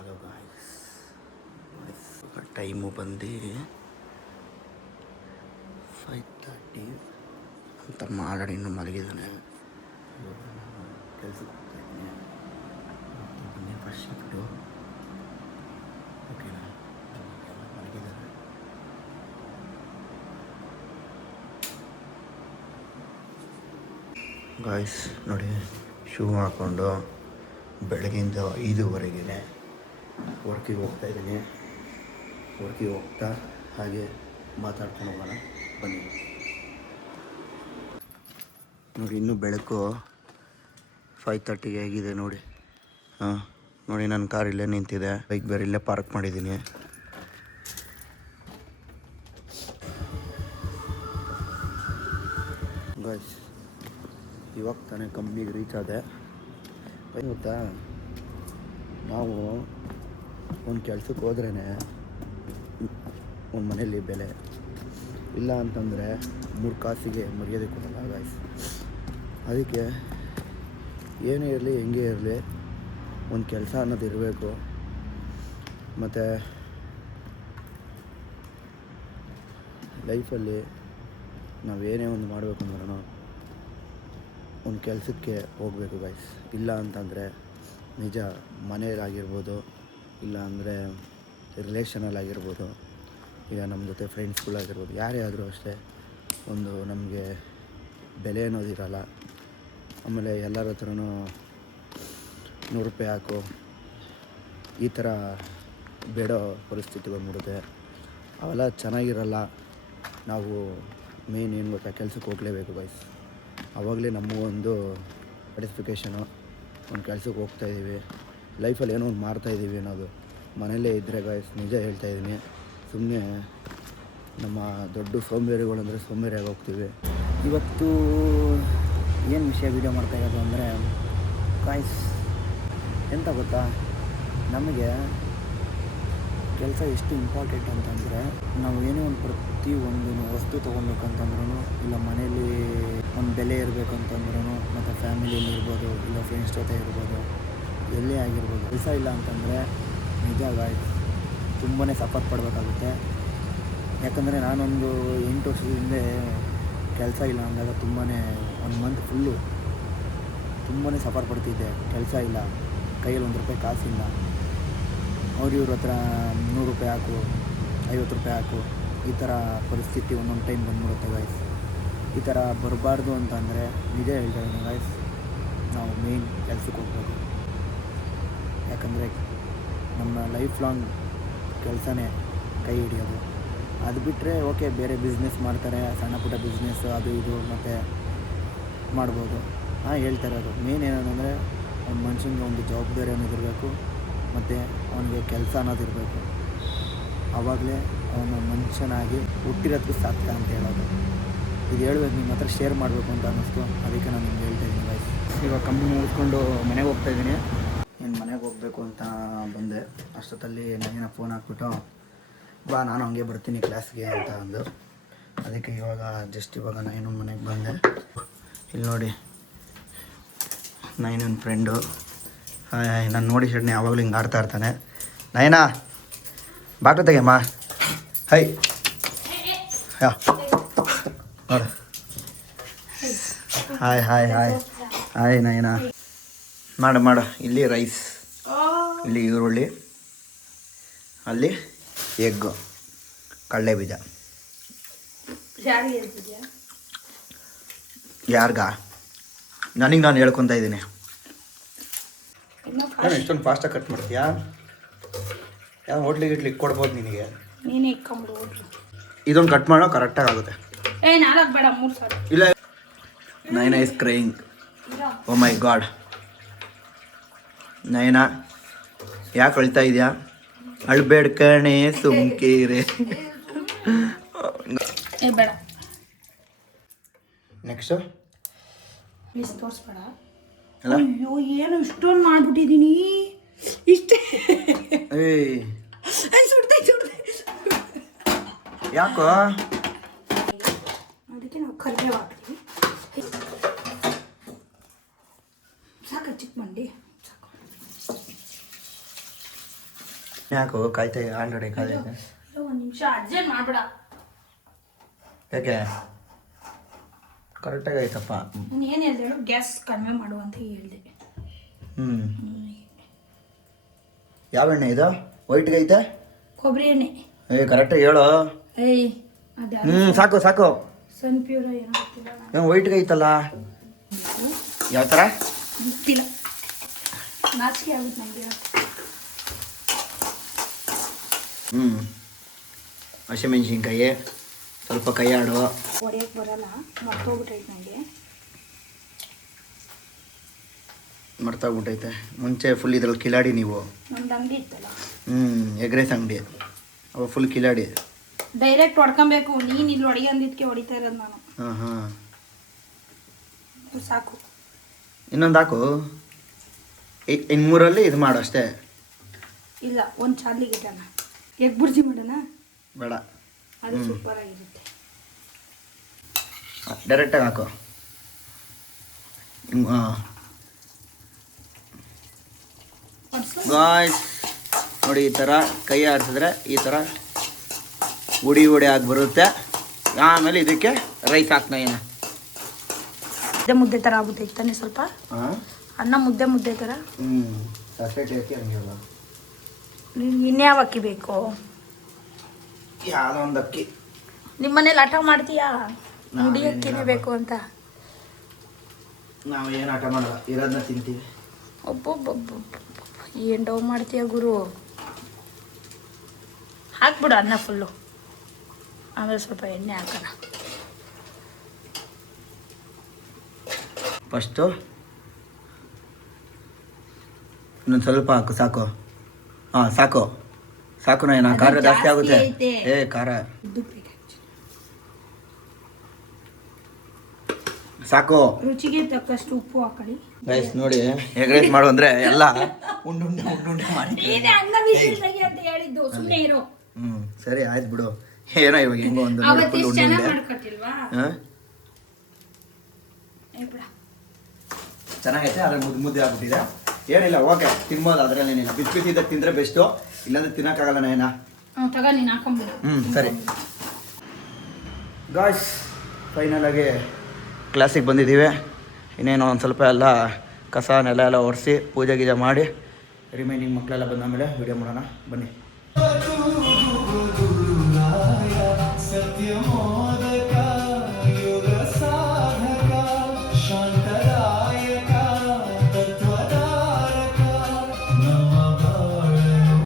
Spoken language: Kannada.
ಹಲೋ ಗಾಯ್ಸ್, ಟೈಮು ಬಂದು 5:30 ಅಂತ ಮಾಡಿ ಇನ್ನೂ ಮಲಗಿದ್ದಾನೆ. ಕೆಲಸಕ್ಕೆ ಹೋಗ್ತಾ ಇದ್ದೀನಿ. ಬನ್ನಿ ಫಸ್ಟ್ ಶಿಫ್ಟು. ಓಕೆನಾ, ಎಲ್ಲ ಮಲಗಿದ್ದಾರೆ. ಗಾಯ್ಸ್ ನೋಡಿ, ಶೂ ಹಾಕ್ಕೊಂಡು ಬೆಳಗಿಂದ 5:30 ವರ್ಕಿಗೆ ಹೋಗ್ತಾಯಿದ್ದೀನಿ. ವರ್ಕಿಗೆ ಹೋಗ್ತಾ ಹಾಗೆ ಮಾತಾಡ್ಕೊಂಡು ಹೋಗೋಣ ಬನ್ನಿ. ನೋಡಿ, ಇನ್ನೂ ಬೆಳಕು 5:30 ಆಗಿದೆ ನೋಡಿ. ನೋಡಿ, ನನ್ನ ಕಾರ್ ಇಲ್ಲೇ ನಿಂತಿದೆ, ಬೈಕ್ ಬೇರೆ ಇಲ್ಲೇ ಪಾರ್ಕ್ ಮಾಡಿದ್ದೀನಿ. ಗಾಯ್ಸ್, ಇವಾಗ ತಾನೇ ಕಂಪ್ನಿಗೆ ರೀಚ್ ಆದೆ. ಗೊತ್ತಾ, ನಾವು ಒಂದು ಕೆಲ್ಸಕ್ಕೆ ಹೋದ್ರೇ ಒಂದು ಮನೇಲಿ ಬೆಲೆ ಇಲ್ಲ ಅಂತಂದರೆ 3 ಕಾಸಿಗೆ ಮರ್ಯಾದೆ ಕೊಡಲ್ಲ ಗಾಯ್ಸ್. ಅದಕ್ಕೆ ಏನೇ ಇರಲಿ ಹೆಂಗೆ ಇರಲಿ ಒಂದು ಕೆಲಸ ಅನ್ನೋದು ಇರಬೇಕು. ಮತ್ತು ಲೈಫಲ್ಲಿ ನಾವೇನೇ ಒಂದು ಮಾಡಬೇಕು ಅಂದ್ರೂ ಒಂದು ಕೆಲಸಕ್ಕೆ ಹೋಗಬೇಕು ಗಾಯ್ಸ್. ಇಲ್ಲ ಅಂತಂದರೆ ನಿಜ ಮನೆಯಲ್ಲಾಗಿರ್ಬೋದು, ಇಲ್ಲ ಅಂದರೆ ರಿಲೇಷನಲ್ಲಾಗಿರ್ಬೋದು, ಈಗ ನಮ್ಮ ಜೊತೆ ಫ್ರೆಂಡ್ಸ್ಗಳಾಗಿರ್ಬೋದು, ಯಾರೇ ಆದರೂ ಅಷ್ಟೇ, ಒಂದು ನಮಗೆ ಬೆಲೆ ಅನ್ನೋದಿರಲ್ಲ. ಆಮೇಲೆ ಎಲ್ಲರ ಹತ್ರನೂ 100 ರೂಪಾಯಿ ಹಾಕು ಈ ಥರ ಬೇಡೋ ಪರಿಸ್ಥಿತಿ ಬಂದ್ಬಿಡುತ್ತೆ. ಅವೆಲ್ಲ ಚೆನ್ನಾಗಿರಲ್ಲ. ನಾವು ಮೇನ್ ಏನು ಗೊತ್ತಾ, ಕೆಲ್ಸಕ್ಕೆ ಹೋಗಲೇಬೇಕು ಗಾಯ್ಸ್. ಆವಾಗಲೇ ನಮಗೊಂದು ಸ್ಯಾಟಿಸ್ಫಿಕೇಷನು, ಒಂದು ಕೆಲ್ಸಕ್ಕೆ ಹೋಗ್ತಾಯಿದ್ದೀವಿ, ಲೈಫಲ್ಲಿ ಏನೋ ಒಂದು ಮಾಡ್ತಾಯಿದ್ದೀವಿ ಅನ್ನೋದು. ಮನೆಯಲ್ಲೇ ಇದ್ದರೆ ಗಾಯ್ಸ್, ನಿಜ ಹೇಳ್ತಾಯಿದ್ದೀನಿ, ಸುಮ್ಮನೆ ನಮ್ಮ ದೊಡ್ಡ ಸೋಂಬೇರಿಗಳಂದರೆ ಸೋಂಬೇರಿಯಾಗಿ ಹೋಗ್ತೀವಿ. ಇವತ್ತು ಏನು ವಿಷಯ ವೀಡಿಯೋ ಮಾಡ್ತಾಯಿರೋದು ಅಂದರೆ ಗಾಯ್ಸ್, ಎಂತ ಗೊತ್ತಾ, ನಮಗೆ ಕೆಲಸ ಎಷ್ಟು ಇಂಪಾರ್ಟೆಂಟ್ ಅಂತಂದರೆ, ನಾವು ಏನೇ ಒಂದು ಪ್ರತಿಯೊಂದು ವಸ್ತು ತೊಗೊಬೇಕಂತಂದ್ರೂ, ಇಲ್ಲ ಮನೇಲಿ ಒಂದು ಬೆಲೆ ಇರಬೇಕಂತಂದ್ರೂ, ಮತ್ತು ಫ್ಯಾಮಿಲಿಯಲ್ಲಿ ಇರ್ಬೋದು, ಇಲ್ಲ ಫ್ರೆಂಡ್ಸ್ ಜೊತೆ ಇರ್ಬೋದು, ಎಲ್ಲೇ ಆಗಿರ್ಬೋದು, ಕೆಲಸ ಇಲ್ಲ ಅಂತಂದರೆ ನಿಜ ಗಾಯ್ಸ್ ತುಂಬಾ ಸಫರ್ ಪಡಬೇಕಾಗುತ್ತೆ. ಯಾಕಂದರೆ ನಾನೊಂದು 8 ವರ್ಷದ ಹಿಂದೆ ಕೆಲಸ ಇಲ್ಲ ಅಂದಾಗ ತುಂಬಾ 1 ಮಂತ್ ಫುಲ್ಲು ತುಂಬಾ ಸಫರ್ ಪಡ್ತಿದ್ದೆ. ಕೆಲಸ ಇಲ್ಲ, ಕೈಯಲ್ಲಿ 1 ರೂಪಾಯಿ ಕಾಸಿಲ್ಲ, ಇವ್ರ ಹತ್ರ 100 ರೂಪಾಯಿ ಹಾಕು, 50 ರೂಪಾಯಿ ಹಾಕು, ಈ ಥರ ಪರಿಸ್ಥಿತಿ ಒಂದೊಂದು ಟೈಮ್ ಬಂದ್ಬಿಡುತ್ತೆ ಗಾಯ್ಸ್. ಈ ಥರ ಬರಬಾರ್ದು ಅಂತಂದರೆ ನಿಜ ಹೇಳ್ತಾ ಇದ್ದೀನಿ ಗಾಯ್ಸ್, ನಾವು ಮೇನ್ ಕೆಲಸಕ್ಕೆ ಹೋಗ್ಬೇಕು. ಯಾಕಂದರೆ ನಮ್ಮ ಲೈಫ್ ಲಾಂಗ್ ಕೆಲಸನೇ ಕೈ ಹಿಡಿಯೋದು. ಅದು ಬಿಟ್ಟರೆ ಓಕೆ, ಬೇರೆ ಬಿಸ್ನೆಸ್ ಮಾಡ್ತಾರೆ, ಸಣ್ಣ ಪುಟ್ಟ ಬಿಸ್ನೆಸ್ಸು ಅದು ಇದು ಮತ್ತು ಮಾಡ್ಬೋದು. ಹೇಳ್ತಾ ಇರೋದು ಮೇನ್ ಏನಂದರೆ, ಒಂದು ಮನುಷ್ಯನಿಗೆ ಒಂದು ಜವಾಬ್ದಾರಿ ಅನ್ನೋದಿರಬೇಕು, ಮತ್ತು ಅವನಿಗೆ ಕೆಲಸ ಅನ್ನೋದಿರಬೇಕು. ಆವಾಗಲೇ ಅವನು ಮನುಷ್ಯನಾಗಿ ಹುಟ್ಟಿರೋದಕ್ಕೂ ಸಾಧ್ಯ ಅಂತ ಹೇಳೋದು. ಇದು ಹೇಳ್ಬೇಕು, ನಿಮ್ಮ ಹತ್ರ ಶೇರ್ ಮಾಡಬೇಕು ಅಂತ ಅನ್ನಿಸ್ತು, ಅದಕ್ಕೆ ನಾನು ನಿಮ್ಗೆ ಹೇಳ್ತಾ ಇದ್ದೀನಿ ಗಾಯ್ಸ್. ಇವಾಗ ಕಂಪ್ನಿ ಮುಗಿಸ್ಕೊಂಡು ಮನೆಗೆ ಹೋಗ್ತಾಯಿದ್ದೀನಿ. ನಾನು ಮನೆಗೆ ಹೋಗಬೇಕು ಅಂತ ಬಂದೆ. ಅಷ್ಟೊತ್ತಲ್ಲಿ ನನಗೇನೋ ಫೋನ್ ಹಾಕ್ಬಿಟ್ಟು, ಬಾ ನಾನು ಹಂಗೆ ಬರ್ತೀನಿ ಕ್ಲಾಸ್ಗೆ ಅಂತ ಅಂದು. ಅದಕ್ಕೆ ಇವಾಗ ನಾನು ಮನೆಗೆ ಬಂದೆ. ಇಲ್ಲಿ ನೋಡಿ, ನನ್ನ ಫ್ರೆಂಡು ನಾನು ನೋಡಿ ಶೆಡ್ನೆ ಯಾವಾಗಲೂ ಹಿಂಗೆ ಆಡ್ತಾ ಇರ್ತಾನೆ. ನಯನಾ ಬಾಕ್ಲ ತೆಗೆಯಮ್ಮ, ಹೈ ಯಾ ನೋಡು, hi hi hi hi Nayana. ಮಾಡು ಇಲ್ಲಿ ರೈಸ್, ಇಲ್ಲಿ ಈರುಳ್ಳಿ, ಅಲ್ಲಿ ಎಗ್ಗು, ಕಡಲೆ ಬೀಜ. ಯಾರ್ಗ? ನನಗೆ ನಾನು ಹೇಳ್ಕೊತಾ ಇದ್ದೀನಿ. ಇಷ್ಟೊಂದು ಫಾಸ್ಟಾಗಿ ಕಟ್ ಮಾಡ್ತೀಯಾ? ಯಾವ ಹೋಟ್ಲಿಗೆ ಕೊಡ್ಬೋದು ನಿನಗೆ? ಇದೊಂದು ಕಟ್ ಮಾಡೋ ಕರೆಕ್ಟಾಗಿ ಆಗುತ್ತೆ. ಇಲ್ಲ, Nayana is crying. Oh my god, Nayana ಯಾಕೆ ಅಳ್ತಾ ಇದೆಯಾ? ಅಳ್ಬೇಡ ಕಣೆ, ಸುಮ್ಕೀರೆ. ನೆಕ್ಸ್ಟು ಅಯ್ಯೋ, ಏನು ಇಷ್ಟೊಂದು ಮಾಡ್ಬಿಟ್ಟಿದ್ದೀನಿ. ಇಷ್ಟೇ ಯಾಕೋ? ಅದಕ್ಕೆ ನಾವು ಕರಿಬೇವು ಹಾಕ್ತೀವಿ. ಸಾಕ ಚಿಕ್ಕ ಮಂಡಿ ಸಾಕು. ಯಾಕೋ ಕಾಯ್ತಾ ಆಲ್ರೆಡಿ ಕಾಯ್ತೈತೆ. ಇಲ್ಲ ಒಂದು ನಿಮಿಷ ಅರ್ಜೆಂಟ್ ಮಾಡ್ಬೇಡ. ಯಾಕೆ ಕರೆಕ್ಟಾಗಿ ಆಯ್ತಪ್ಪ. ನಾನು ಏನು ಹೇಳ್ದೆ ಹೇಳು, ಗ್ಯಾಸ್ ಕಡಿಮೆ ಮಾಡು ಅಂತ ಹೇಳ್ದೆ. ಯಾವ ಎಣ್ಣೆ ಇದು ವೈಟ್ಗೆ ಐತೆ? ಕೊಬ್ಬರಿ ಎಣ್ಣೆ. ಕರೆಕ್ಟಾಗಿ ಹೇಳು. ಅದೇ ಸಾಕು ಸಾಕು. ಸನ್ಪ್ಯೂರ ಏನೋ ಗೊತ್ತಿಲ್ಲ. ವೈಟ್ಗೆ ಐತಲ್ಲ, ಯಾವ ಥರ ಗೊತ್ತಿಲ್ಲ, ನಾಚಿಕೆ ಆಗುತ್ತೆ ನನಗೆ. ಹಸಿಮೆಣ್ಸಿನ್ಕಾಯಿ ಸ್ವಲ್ಪ ಕೈ ಆಡು. ಹೊಡೆಯಕ್ಕೆ ಬರಲ್ಲ, ಮರ್ತೋಗ್ಬಿಟ್ಟೈತೆ ನನಗೆ. ಮರ್ತೋಗ್ಬಿಟ್ಟೈತೆ. ಮುಂಚೆ ಫುಲ್ ಇದ್ರಲ್ಲಿ ಕಿಲಾಡಿ ನೀವು. ನಮ್ದು ಅಂಗಡಿ ಇತ್ತಲ್ಲ, ಎಗ್ ರೈಸ್ ಅಂಗಡಿ, ಅವ ಫುಲ್ ಕಿಲಾಡಿ. ಡೈರೆಕ್ಟ್ ಹೊಡ್ಕೊಬೇಕು. ನೀನು ಇಲ್ಲಿ ಹೊಡಿ ಅಂದಿದ್ದಕ್ಕೆ ಹೊಡಿತಾ ಇರೋದು ನಾನು. ಹಾಂ ಸಾಕು. ಇನ್ನೊಂದು ಹಾಕು. ಇನ್ನು ಮೂರಲ್ಲಿ ಇದು ಮಾಡು ಅಷ್ಟೇ. ಇಲ್ಲ, ಒಂದು ಚಾರ್ಲಿಗೆ ಇಡೋಣ. ಎಗ್ ಬುರ್ಜಿ ಮಾಡೋಣ. ಬೇಡ, ಅದು ಸೂಪರ್ ಆಗಿರುತ್ತೆ. ಡೈರೆಕ್ಟಾಗಿ ಹಾಕು. ಗಾಯ್ಸ್ ನೋಡಿ, ಈ ಥರ ಕೈ ಆಡಿಸಿದ್ರೆ ಈ ಥರ ಉಡಿ ಆಗಿ ಬರುತ್ತೆ. ಆಮೇಲೆ ಇದಕ್ಕೆ ರೈಸ್ ಹಾಕ್ನ. ಏನು ಮುದ್ದೆ ಥರ ಆಗುತ್ತೆ ತಾನೆ, ಸ್ವಲ್ಪ ಅನ್ನ ಮುದ್ದೆ ಥರ. ಸಪ್ರೇಟ್ ಹಾಕಿ ಹಂಗಿಲ್ಲ. ಇನ್ಯಾವ ಅಕ್ಕಿ ಬೇಕು? ಯಾವುದೋ ಒಂದು ಅಕ್ಕಿ. ನಿಮ್ಮ ಮನೇಲಿ ಆಟ ಮಾಡ್ತೀಯಾ ಮುಡಿ ಅಕ್ಕಿನೇ ಬೇಕು ಅಂತ? ನಾವು ಏನು ಆಟ ಮಾಡಲ್ಲ, ಇರೋದನ್ನ ತಿಂತೀವಿ. ಒಬ್ಬೊಬ್ಬೊಬ್ಬ ಏನು ಡವ್ ಮಾಡ್ತೀಯ ಗುರು. ಹಾಕ್ಬಿಡು ಅನ್ನ ಫುಲ್ಲು, ಆಮೇಲೆ ಸ್ವಲ್ಪ ಎಣ್ಣೆ ಹಾಕೋಣ. ಫಸ್ಟು ಇನ್ನೊಂದು ಸ್ವಲ್ಪ ಹಾಕು. ಸಾಕು. ಸಾಕು ಸಾಕು. ನಾ ಖಾರ ಜಾಸ್ತಿ ಆಗುತ್ತೆ. ಖಾರ ಸಾಕು. ರುಚಿಗೆ ತಕ್ಕಷ್ಟು ಉಪ್ಪು ಹಾಕೊಳ್ಳಿ. ರೈಸ್ ನೋಡಿ, ಎಗ್ ರೈಸ್ ಮಾಡು ಅಂದರೆ ಎಲ್ಲ ಉಂಡುಂಡೆ ಮಾಡಿ. ಅಂತ ಹೇಳಿದ್ದು, ಸುಮ್ಮನೆ ಇರೋ. ಸರಿ ಆಯ್ತು ಬಿಡು. ಏನೋ ಇವಾಗ ಹೆಂಗೋ ಒಂದು ಚೆನ್ನಾಗೈತೆ. ಅದ್ರ ಮುದ್ದೆ ಆಗ್ಬಿಟ್ಟಿದೆ. ಏನಿಲ್ಲ, ಓಕೆ ತಿನ್ಬೋದು, ಅದರಲ್ಲಿ ಏನಿಲ್ಲ. ಬಿಸಿ ಬಿಸಿ ಇದ್ದಾಗ ತಿಂದರೆ ಬೆಸ್ಟು, ಇಲ್ಲಾಂದ್ರೆ ತಿನ್ನೋಕ್ಕಾಗಲ್ಲ. ನಾ ತಗೋ ನೀನು ಹಾಕೊಂಬಿಡು. ಸರಿ ಗಾಯ್ಸ್, ಫೈನಲ್ ಆಗಿ ಕ್ಲಾಸಿಗೆ ಬಂದಿದ್ದೀವಿ. ಇನ್ನೇನು ಒಂದು ಸ್ವಲ್ಪ ಎಲ್ಲ ಕಸ ನೆಲ ಎಲ್ಲ ಒರೆಸಿ ಪೂಜೆ ಗೀಜೆ ಮಾಡಿ ರಿಮೈನಿಂಗ್ ಮಕ್ಕಳೆಲ್ಲ ಬಂದ ಮೇಲೆ ವಿಡಿಯೋ ಮಾಡೋಣ ಬನ್ನಿ.